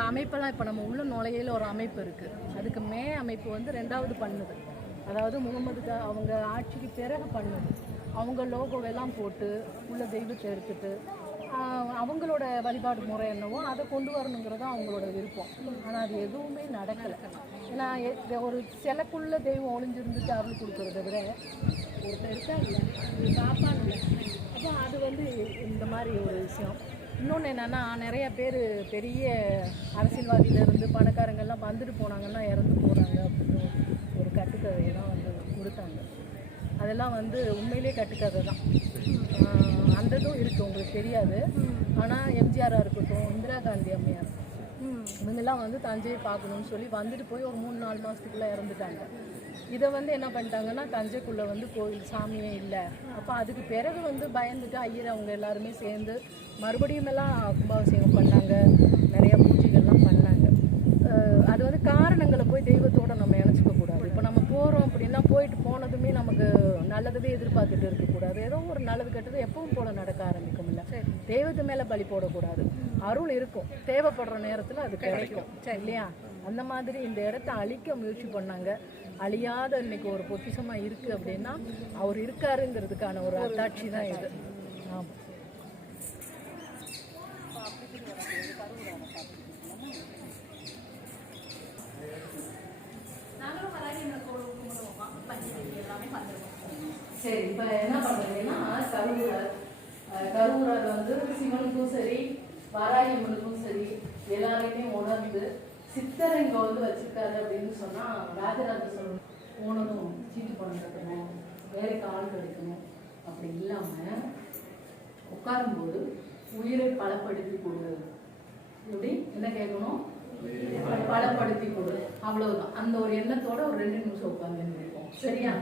அமைப்பெல்லாம் இப்போ நம்ம உள்ள நுழையில ஒரு அமைப்பு இருக்குது அதுக்கு மே அமைப்பு வந்து ரெண்டாவது பண்ணுது. அதாவது முகமது க- அவங்க ஆட்சிக்கு பிறகு பண்ணுது. அவங்க லோகோவெல்லாம் போட்டு உள்ள தெய்வத்தை எடுத்துட்டு அவங்களோட வழிபாடு முறை என்னவோ அதை கொண்டு வரணுங்கிறது தான் அவங்களோட விருப்பம். ஆனால் அது எதுவுமே நடக்கலை. ஏன்னா எ- ஒரு சிலக்குள்ள தெய்வம் ஒளிஞ்சிருந்துட்டு அருள் கொடுக்குறத விட ஒருத்தர் இருக்கா இல்லை இது காப்பாங்க அப்போ அது வந்து இந்த மாதிரி ஒரு விஷயம். இன்னொன்று என்னென்னா நிறைய பேர் பெரிய அரசியல்வாதியிலேருந்து பணக்காரங்கள்லாம் வந்துட்டு போனாங்கன்னா இறந்து போகிறாங்க அப்படின்னு ஒரு கட்டுக்கதையை தான் வந்து கொடுத்தாங்க. அதெல்லாம் வந்து உண்மையிலே கட்டுக்கதை தான். அந்த இதுவும் இருக்குது உங்களுக்கு தெரியாது. ஆனால் எம்ஜிஆராக இருக்கட்டும் இவங்கெல்லாம் வந்து தஞ்சையை பார்க்கணும்னு சொல்லி வந்துட்டு போய் ஒரு மூணு நாலு மாதத்துக்குள்ளே இறந்துட்டாங்க. இதை வந்து என்ன பண்ணிட்டாங்கன்னா தஞ்சைக்குள்ளே வந்து கோயில் சாமியே இல்லை. அப்போ அதுக்கு பிறகு வந்து பயந்துட்டு ஐயர் அவங்க எல்லாருமே சேர்ந்து மறுபடியும் எல்லாம் கும்பாபிஷேகம் பண்ணாங்க நிறைய பூஜைகள்லாம் பண்ணாங்க அஹ் அது வந்து காரணங்களை போய் தெய்வத்தோட நம்ம இணைச்சிக்க கூடாது இப்போ நம்ம போகிறோம் அப்படின்னா போயிட்டு போனதுமே நமக்கு நல்லதவே எதிர்பார்த்துட்டு இருக்கக்கூடாது. ஏதோ ஒரு நல்லது கெட்டது எப்பவும் போல நடக்க ஆரம்பிக்கும் இல்லை தெய்வத்து மேலே பலி போடக்கூடாது. அருள் இருக்கும். தேவைப்படுற நேரத்தில் அது கிடைக்கும். இல்லையா? அந்த மாதிரி இந்த இடத்த அழிக்க முயற்சி பண்ணாங்க. அழியாத இன்னைக்கு ஒரு பொக்கிஷமாக இருக்குது அப்படின்னா அவர் இருக்காருங்கிறதுக்கான ஒரு அத்தாட்சி தான் இது. ஆமாம் சரி இப்போ என்ன பண்ணுறீங்கன்னா கருவூரர் கருவூரர் வந்து சிவனுக்கும் சரி வாராயம்மனுக்கும் சரி எல்லாருக்கும் உணர்ந்து சித்தரை இங்கே வந்து வச்சிருக்காரு அப்படின்னு சொன்னால் ராஜராஜ சோழன் போனதும் சீட்டு பணம் கட்டணும் வேலைக்கு ஆள் கிடைக்கணும் அப்படி இல்லாமல் உட்காரும்போது உயிரை பலப்படுத்தி கொடு. எப்படி? என்ன கேட்கணும்? பலப்படுத்தி கொடு. அவ்வளவுதான். அந்த ஒரு எண்ணத்தோட ஒரு ரெண்டு நிமிஷம் உட்காந்து இருப்போம் சரியா?